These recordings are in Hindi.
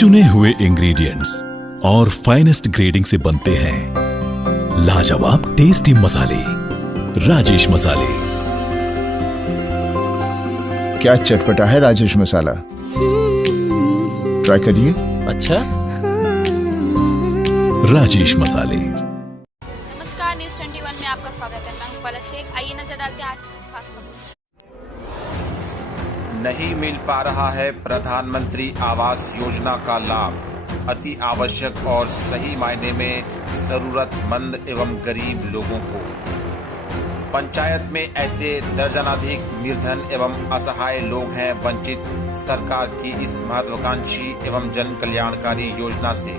चुने हुए इंग्रेडिएंट्स और फाइनेस्ट ग्रेडिंग से बनते हैं लाजवाब टेस्टी मसाले। राजेश मसाले। क्या चटपटा है राजेश मसाला, ट्राई करिए। अच्छा, राजेश मसाले। नमस्कार, न्यूज़ 21 में आपका स्वागत है। मैं हूं फलक शेख। आइए नजर डालते हैं आज की कुछ खास खबरों। नहीं मिल पा रहा है प्रधानमंत्री आवास योजना का लाभ। अति आवश्यक और सही मायने में जरूरतमंद एवं गरीब लोगों को। पंचायत में ऐसे दर्जनाधिक निर्धन एवं असहाय लोग हैं वंचित सरकार की इस महत्वाकांक्षी एवं जन कल्याणकारी योजना से।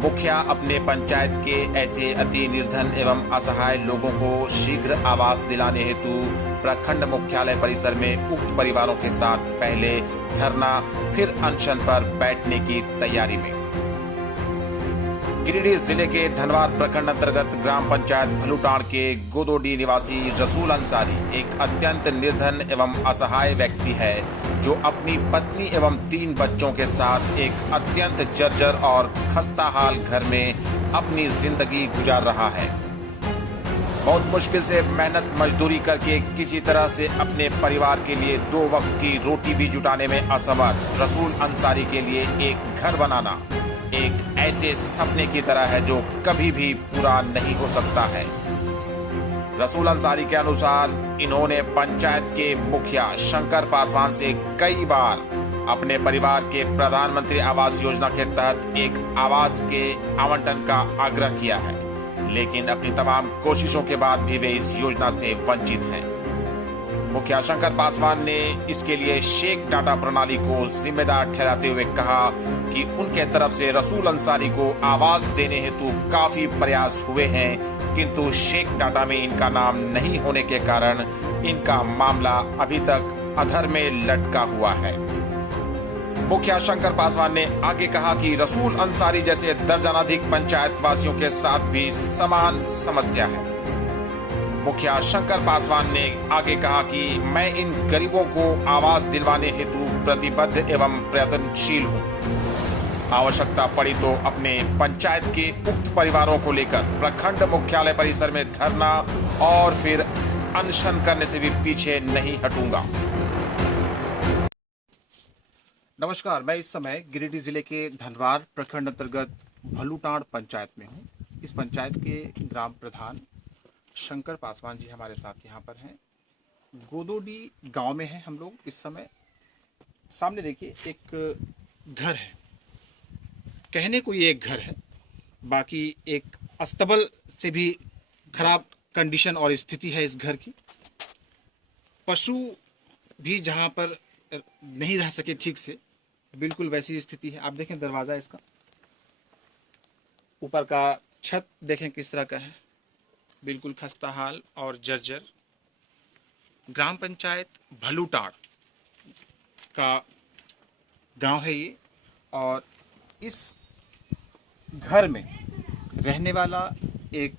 मुखिया अपने पंचायत के ऐसे अति निर्धन एवं असहाय लोगों को शीघ्र आवास दिलाने हेतु प्रखंड मुख्यालय परिसर में उक्त परिवारों के साथ पहले धरना फिर अनशन पर बैठने की तैयारी में। गिरिडीह जिले के धनवार प्रखंड अंतर्गत ग्राम पंचायत भलूटाण के गोदोडी निवासी रसूल अंसारी एक अत्यंत निर्धन एवं असहाय व्यक्ति है जो अपनी पत्नी एवं 3 बच्चों के साथ एक अत्यंत जर्जर और खस्ताहाल घर में अपनी जिंदगी गुजार रहा है। बहुत मुश्किल से मेहनत मजदूरी करके किसी तरह से अपने परिवार के लिए 2 वक्त की रोटी भी जुटाने में असमर्थ रसूल अंसारी के लिए एक घर बनाना एक ऐसे सपने की तरह है जो कभी भी पूरा नहीं हो सकता है। रसूल अंसारी के अनुसार इन्होंने पंचायत के मुखिया शंकर पासवान से कई बार अपने परिवार के प्रधानमंत्री आवास योजना के तहत एक आवास के आवंटन का आग्रह किया है, लेकिन अपनी तमाम कोशिशों के बाद भी वे इस योजना से वंचित हैं। मुखिया शंकर पासवान ने इसके लिए शेख डाटा प्रणाली को जिम्मेदार ठहराते हुए कहा कि उनके तरफ से रसूल अंसारी को आवास देने हेतु काफी प्रयास हुए हैं, किंतु शेख डाटा में इनका नाम नहीं होने के कारण इनका मामला अभी तक अधर में लटका हुआ है। मुखिया शंकर पासवान ने आगे कहा कि रसूल अंसारी जैसे दर्जनाधिक पंचायत वासियों के साथ भी समान समस्या है। मुखिया शंकर पासवान ने आगे कहा कि मैं इन गरीबों को आवास दिलवाने हेतु प्रतिबद्ध एवं प्रयत्नशील हूं। आवश्यकता पड़ी तो अपने पंचायत के उक्त परिवारों को लेकर प्रखंड मुख्यालय परिसर में धरना और फिर अनशन करने से भी पीछे नहीं हटूंगा। नमस्कार, मैं इस समय गिरिडीह जिले के धनवार प्रखंड अंतर्गत भलूटाण पंचायत में हूं। इस पंचायत के ग्राम प्रधान शंकर पासवान जी हमारे साथ यहाँ पर हैं। गोदोडी गांव में हैं हम लोग इस समय। सामने देखिए एक घर है, कहने को ये एक घर है, बाकी एक अस्तबल से भी खराब कंडीशन और स्थिति है इस घर की। पशु भी जहाँ पर नहीं रह सके ठीक से, बिल्कुल वैसी स्थिति है। आप देखें दरवाज़ा इसका, ऊपर का छत देखें किस तरह का है, बिल्कुल खस्ताहाल और जर्जर। ग्राम पंचायत भलूटाण का गांव है ये, और इस घर में रहने वाला एक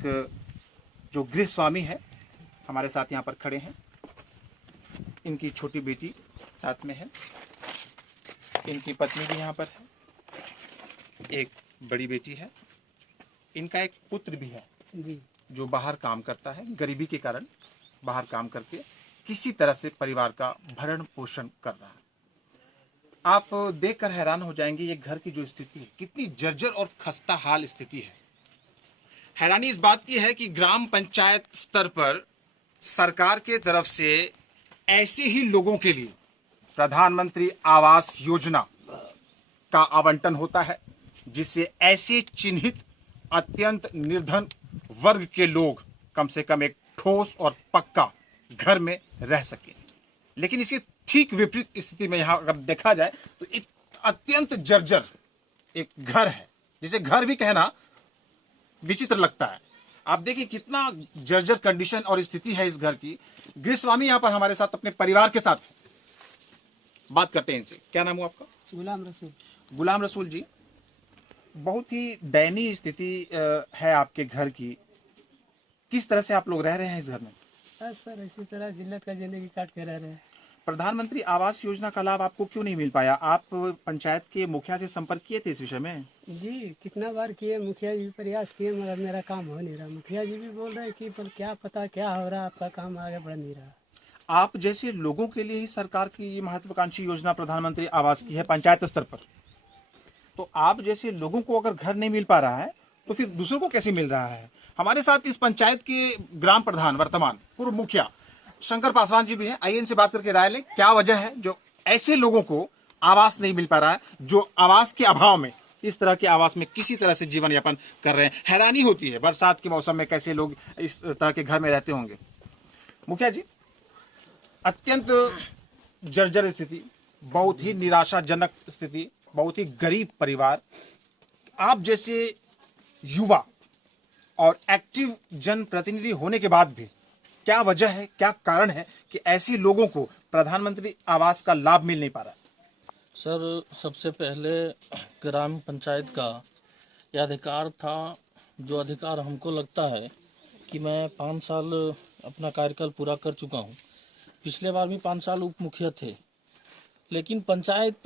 जो गृह स्वामी है हमारे साथ यहाँ पर खड़े हैं। इनकी छोटी बेटी साथ में है, इनकी पत्नी भी यहाँ पर है, एक बड़ी बेटी है, इनका एक पुत्र भी है जी, जो बाहर काम करता है। गरीबी के कारण बाहर काम करके किसी तरह से परिवार का भरण पोषण कर रहा है। आप देखकर हैरान हो जाएंगे ये घर की जो स्थिति है, कितनी जर्जर और खस्ता हाल स्थिति है। हैरानी इस बात की है कि ग्राम पंचायत स्तर पर सरकार के तरफ से ऐसे ही लोगों के लिए प्रधानमंत्री आवास योजना का आवंटन होता है, जिससे ऐसे चिन्हित अत्यंत निर्धन वर्ग के लोग कम से कम एक ठोस और पक्का घर में रह सके। लेकिन इसकी ठीक विपरीत स्थिति में यहाँ अगर देखा जाए तो एक अत्यंत जर्जर एक घर है, जिसे घर भी कहना विचित्र लगता है। आप देखिए कितना जर्जर कंडीशन और स्थिति है इस घर की। गृह स्वामी यहाँ पर हमारे साथ अपने परिवार के साथ है, बात करते हैं इनसे। क्या नाम है आपका? गुलाम रसूल। गुलाम रसूल जी, बहुत ही दयनीय स्थिति है आपके घर की। किस तरह से आप लोग रह रहे हैं इस घर में? बस सर इसी तरह जिल्लत का जिंदगी काट के रह रहे हैं। प्रधानमंत्री आवास योजना का लाभ आपको क्यों नहीं मिल पाया? आप पंचायत के मुखिया से संपर्क किए थे इस विषय में? जी कितना बार किए, मुखिया जी भी प्रयास किए मगर मेरा काम हो नहीं रहा। मुखिया जी भी बोल रहे हैं कि पर क्या पता क्या हो रहा, आपका काम आगे बढ़ नहीं रहा। आप जैसे लोगों के लिए ही सरकार की ये महत्वाकांक्षी योजना प्रधानमंत्री आवास की है पंचायत स्तर पर, तो आप जैसे लोगों को अगर घर नहीं मिल पा रहा है तो फिर दूसरों को कैसे मिल रहा है? हमारे साथ इस पंचायत के ग्राम प्रधान वर्तमान पूर्व मुखिया शंकर पासवान जी भी हैं। आइए इनसे बात करके राय लें, क्या वजह है जो ऐसे लोगों को आवास नहीं मिल पा रहा है, जो आवास के अभाव में इस तरह के आवास में किसी तरह से जीवन यापन कर रहे हैं। हैरानी होती है बरसात के मौसम में कैसे लोग इस तरह के घर में रहते होंगे। मुखिया जी, अत्यंत जर्जर स्थिति, बहुत ही निराशाजनक स्थिति, बहुत ही गरीब परिवार। आप जैसे युवा और एक्टिव जनप्रतिनिधि होने के बाद भी क्या वजह है, क्या कारण है कि ऐसे लोगों को प्रधानमंत्री आवास का लाभ मिल नहीं पा रहा है? सर, सबसे पहले ग्राम पंचायत का यह अधिकार था, जो अधिकार हमको लगता है कि मैं 5 साल अपना कार्यकाल पूरा कर चुका हूँ। पिछले बार भी 5 साल उप मुखिया थे, लेकिन पंचायत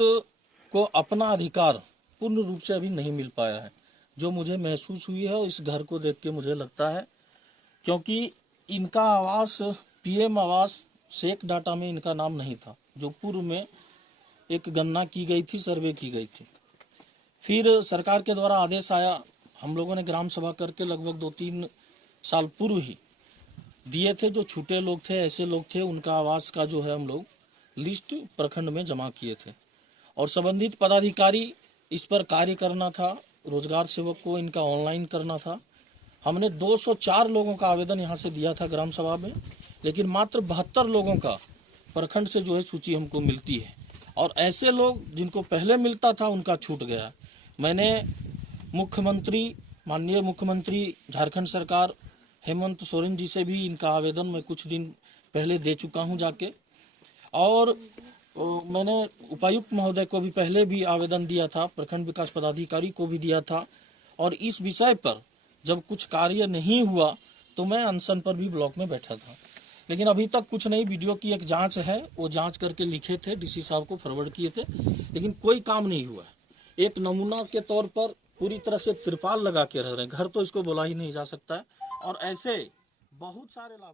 को अपना अधिकार पूर्ण रूप से अभी नहीं मिल पाया है, जो मुझे महसूस हुई है। इस घर को देख के मुझे लगता है, क्योंकि इनका आवास पीएम आवास शेक डाटा में इनका नाम नहीं था, जो पूर्व में एक गणना की गई थी, सर्वे की गई थी। फिर सरकार के द्वारा आदेश आया, हम लोगों ने ग्राम सभा करके लगभग 2-3 साल पूर्व ही दिए थे। जो छूटे लोग थे, ऐसे लोग थे, उनका आवास का जो है हम लोग लिस्ट प्रखंड में जमा किए थे और संबंधित पदाधिकारी इस पर कार्य करना था। रोजगार सेवक को इनका ऑनलाइन करना था। हमने 204 लोगों का आवेदन यहाँ से दिया था ग्राम सभा में, लेकिन मात्र 72 लोगों का प्रखंड से जो है सूची हमको मिलती है, और ऐसे लोग जिनको पहले मिलता था उनका छूट गया। मैंने माननीय मुख्यमंत्री झारखंड सरकार हेमंत सोरेन जी से भी इनका आवेदन मैं कुछ दिन पहले दे चुका हूँ जाके, और मैंने उपायुक्त महोदय को भी पहले भी आवेदन दिया था, प्रखंड विकास पदाधिकारी को भी दिया था। और इस विषय पर जब कुछ कार्य नहीं हुआ तो मैं अनशन पर भी ब्लॉक में बैठा था, लेकिन अभी तक कुछ नहीं। वीडियो की एक जांच है, वो जांच करके लिखे थे, डीसी साहब को फॉरवर्ड किए थे, लेकिन कोई काम नहीं हुआ। एक नमूना के तौर पर पूरी तरह से तिरपाल लगा के रह रहे हैं, घर तो इसको बोला ही नहीं जा सकता है। और ऐसे बहुत सारे लाभ